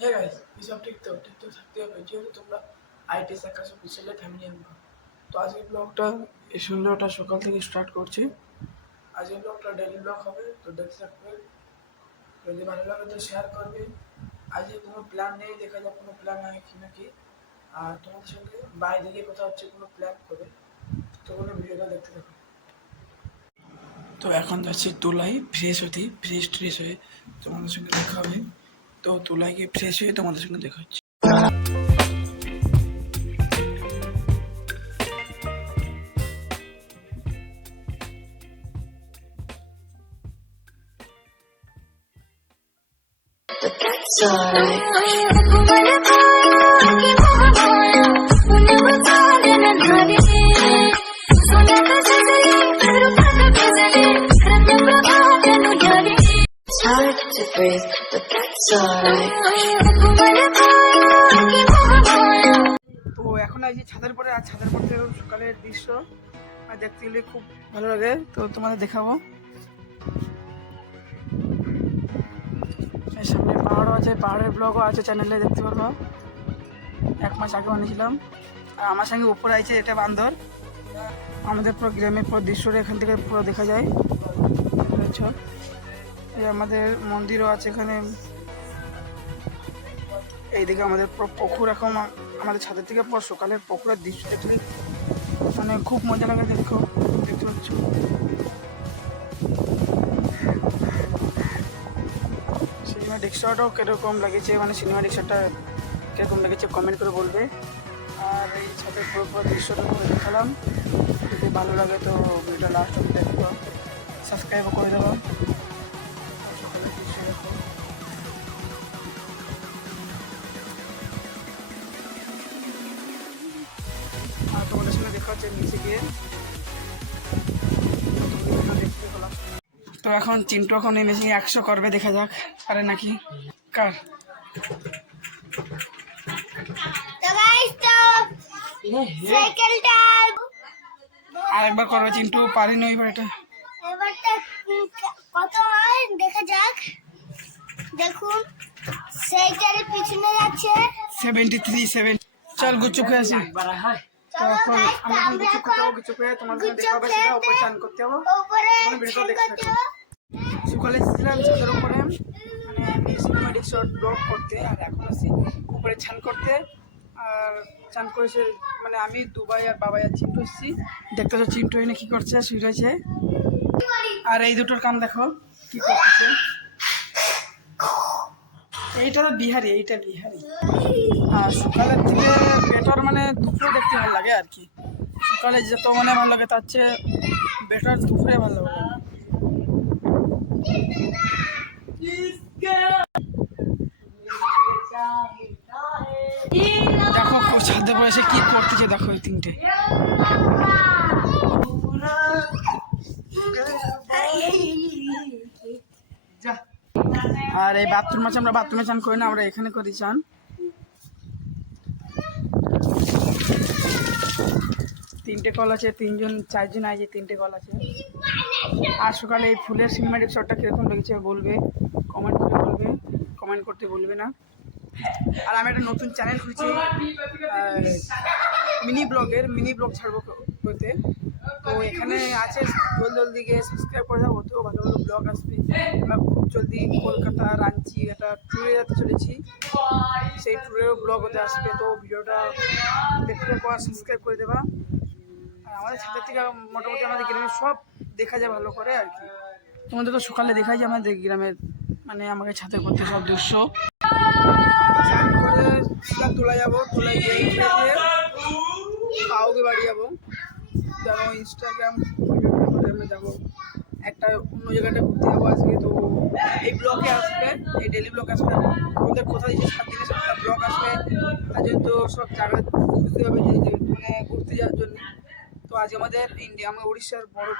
হ্যাঁ গাইস, এসব ঠিক তো থাকতে হবে, যেহেতু তোমরা আইটিএস আকাশ অফিসিয়ালের ফ্যামিলি মেম্বার। তো আজকের ব্লগটা এই সন্ধ্যাটা সকাল থেকে স্টার্ট করছি। আজকের ব্লগটা ডেইলি ব্লগ হবে, তো দেখতে থাকবে। যদি ভালো লাগে তো শেয়ার করবে। আজকে কোনো প্ল্যান নেই, দেখা যাক কোনো প্ল্যান হয় কি নাকি। আর তোমাদের সঙ্গে বাইরে গিয়ে কোথাও হচ্ছে কোনো প্ল্যান করে, তো কোনো ভিডিওটা দেখতে থাকো। তো এখন যাচ্ছি তুলাই ফ্রেশ হতে, ফ্রেশ হয়ে তোমাদের সঙ্গে দেখা হবে। তো তুলাই গিয়ে ফ্রেশ হয়ে তোমাদের সঙ্গে দেখা হচ্ছে। Hard to breathe, but that's alright. তো এখন এই যে ছাদের পরে, আর ছাদের পর থেকে সকালের দৃশ্য আর দেখতে গেলে খুব ভালো লাগে, তো তোমাদের দেখাবো। সামনে পাহাড়ও আছে, পাহাড়ের ব্লগও আছে চ্যানেলে, দেখতে পারবো। 1 মাস আগে বানিয়েছিলাম। আর আমার সঙ্গে উপরে আছে, এটা বান্দর। আমাদের পুরো গ্রামের পুরো দৃশ্যটা এখান থেকে পুরো দেখা যায়। আচ্ছা, এই আমাদের মন্দিরও আছে এখানে। এইদিকে আমাদের পুরো পুকুর, এখন আমাদের ছাদের থেকে পুরো সকালের পুকুরের দৃশ্য দেখলে মানে খুব মজা লাগে। দেখতে পাচ্ছ সিনেমা রিক্সাটাও কিরকম লাগেছে, মানে সিনেমা রিক্সাটা কিরকম লেগেছে কমেন্ট করে বলবে। আর এই ছাদের পুরো দৃশ্যটা দেখালাম। যদি ভালো লাগে তো ভিডিওটা লাস্ট অব্দি দেখবো, সাবস্ক্রাইবও করে দেবো। সকালের দৃশ্য দেখো। আর তোমাদের সঙ্গে দেখা হচ্ছে নিচে গিয়ে। তো এখন চিন্টু এখন নেমেছে, 100 করবে, দেখা যাক পারে নাকি। কার আরেকবার করবে চিন্টু, পারিনি ওইবার। এটা কত হয় দেখা যাক। দেখুন সাইকেলের পিছনে যাচ্ছে 73। চল গুচ্ছুক হয়ে আসি। এখন আমরা এখন গুচ্ছুক করতে হবো, গুচ্ছুক হয়ে তোমার সঙ্গে দেখা হবে। সেটা উপরে চান করতে হবো। ভিডিওটা দেখতে থাকো। সকালে এসেছিলাম ছাদের উপরে, মানে সিনেমাটিক শর্ট ব্লগ করতে, আর এখন আসি উপরে চান করতে। আর চান করেছে মানে আমি, দুবাই আর বাবাই আর চিন্টু এসেছি। দেখতে তো চিন্টু এনে কী করছে, শুয়ে রয়েছে। আর এই দুটোর কাম দেখো কী করতেছে। এইটা তো বিহারি, এইটা বিহারি। আর সকালের থেকে বেটার মানে দুপুরে দেখতে ভালো লাগে আর কি। সকালে যত মানে ভালো লাগে তার চেয়ে বেটার দুপুরে ভালো লাগে। দেখো ছাদে বসে কি করতেছে, দেখো এই তিনটে। আর এই বাথরুম আছে, আমরা বাথরুমে চান করি না, আমরা এখানে করি চান। তিনটে কল আছে, 4জন আছে, 3টে কল আছে। আর সকালে এই ফুলের সিনেমাটিক শটটা কীরকম লেগেছে বলবে, কমেন্ট করে বলবে, কমেন্ট করতে বলবে না। আর আমি একটা নতুন চ্যানেল খুলেছি মিনি ব্লগ ছাড়বো করতে। তো এখানে আছে, জলদি গিয়ে সাবস্ক্রাইব করে দেবো। তো ভালো ভালো ব্লগ আসবে। আমরা খুব জলদি কলকাতা, রাঞ্চি একটা ট্যুরে যেতে চলেছি, সেই ট্যুরেও ব্লগ হতে আসবে। তো ভিডিওটা দেখতে পর সাবস্ক্রাইব করে দেবা। আর আমাদের ছাদের থেকে মোটামুটি আমাদের গ্রামের সব দেখা যায় ভালো করে আর কি। তোমাদের তো সকালে দেখাই যায় আমাদের গ্রামের, মানে আমাকে ছাদে করতে সব দৃশ্য। চান করে তোলা যাবো, তোলা গিয়ে কাউকে বাড়ি যাবো, ইনস্টাগ্রাম যাবো, একটা অন্য জায়গাটা ঘুরতে যাবো আজকে। তো এই ব্লগে আসবে, এই ডেলি ব্লগ আসবে। আমাদের কোথায় যে 7 দিনে 7টা ব্লগ আসবে, তার জন্য তো সব জায়গা ঘুরতে হবে, যে মানে ঘুরতে যাওয়ার জন্য। তো আজ আমাদের আমার উড়িষ্যার বড়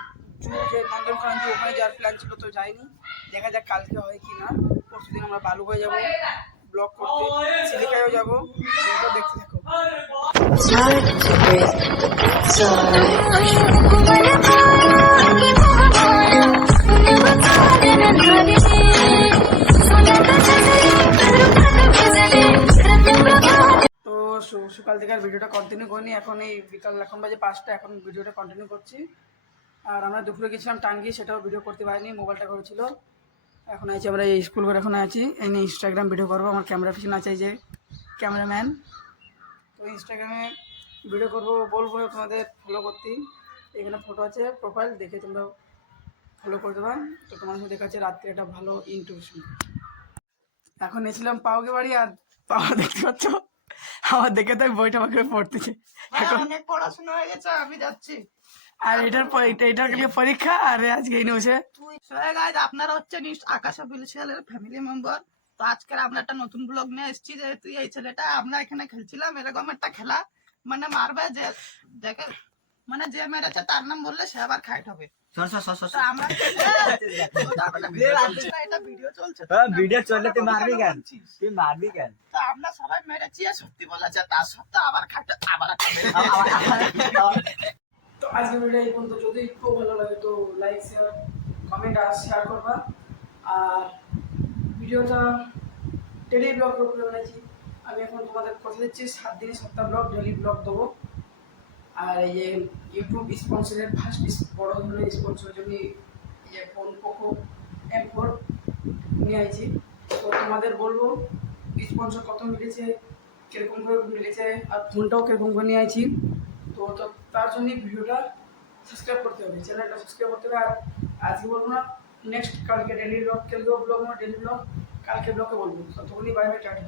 জু, যে নন্দনকানন জু, ওখানে যাওয়ার প্ল্যান ছিল, তো যাইনি। দেখা যাক কালকে হয় কি না। পরশুদিন আমরা বালুঘাট যাবো ব্লগ করতে, চিলিকায়ও যাবো। দেখতে থাকো। It's hard to breathe, but that's alright. সকাল থেকে আর ভিডিওটা কন্টিনিউ করিনি, এখন এই বিকাল এখন বাজে 5টা, এখন ভিডিওটা কন্টিনিউ করছি। আর আমরা দুপুরে গেছিলাম টাঙ্গি, সেটাও ভিডিও করতে পারিনি, মোবাইলটা করেছিল। এখন আছি আমরা এই স্কুল করে, এখন আছি এই নিয়ে ইনস্টাগ্রাম ভিডিও করবো। আমার ক্যামেরা পিছনে আছে এই যে ক্যামেরাম্যান, তো ইনস্টাগ্রামে ভিডিও করবো, বলবো তোমাদের ফলো করতে। এখানে ফটো আছে প্রোফাইল, দেখে তোমরা ফলো করে দেবা। তো তোমার সাথে দেখাচ্ছে রাত্রে একটা ভালো ইন্টারভিউ। এখন এসেছিলাম পাওকে বাড়ি, আর পাওয়া দেখতে পাচ্ছ আমার দেখে তো বইটা আমাকে পড়তেছে এখন। অনেক পড়াশোনা হয়ে গেছে, আমি যাচ্ছি। আর এটার কালকে পরীক্ষা, আর আজকে এই বসে গাইজ, আপনারা হচ্ছেন আকাশ অফিসিয়ালের ফ্যামিলি মেম্বার। তো আজকে আমরা একটা নতুন ব্লগ নিয়ে এসেছি। যেহেতু এই ছেলেটা আমরা এখানে খেলছিলাম এরকম একটা খেলা, মানে মারবে যে দেখে, মানে যে মেরেছে তার নাম বললে সে আবার খাইট হবে। তো আমরা এটা ভিডিও চলছে, ভিডিও চললে তুই মারবি কেন? তুই মারবি কেন? তো আমরা সবাই মেরেছি, আর সত্যি বলেছে তার সত্ত্বেও আবার খাইট আবার তো আজকে ভিডিও এই পর্যন্ত। যদি খুব ভালো লাগে তো লাইক শেয়ার কমেন্ট আর শেয়ার করবা। আর ভিডিওটা ডেলি ব্লগ করে বানাইছি আমি। এখন তোমাদের কথা দিচ্ছি 7 দিনে 7টা ব্লগ ডেলি ব্লগ দেবো। আর এই যে ইউটিউব স্পন্সরের ফার্স্ট বড় ধরনের স্পন্সরের জন্য এই যে ফোন পোকো M4 নিয়ে আইছি। তো তোমাদের বলবো স্পন্সর কত মিলেছে, কীরকম করে মিলেছে, আর ফোনটাও কীরকম করে নিয়ে আইছি। তো তার জন্য ভিডিওটা সাবস্ক্রাইব করতে হবে, চ্যানেলটা সাবস্ক্রাইব করতে হবে। আর আজকে বলবো না, নেক্সট কালকে ডেলি ব্লগ, কালকেও ব্লগ না ডেলি ব্লগ, কালকে ব্লগে বলবো। ততক্ষণই বাই বাই, টাটা।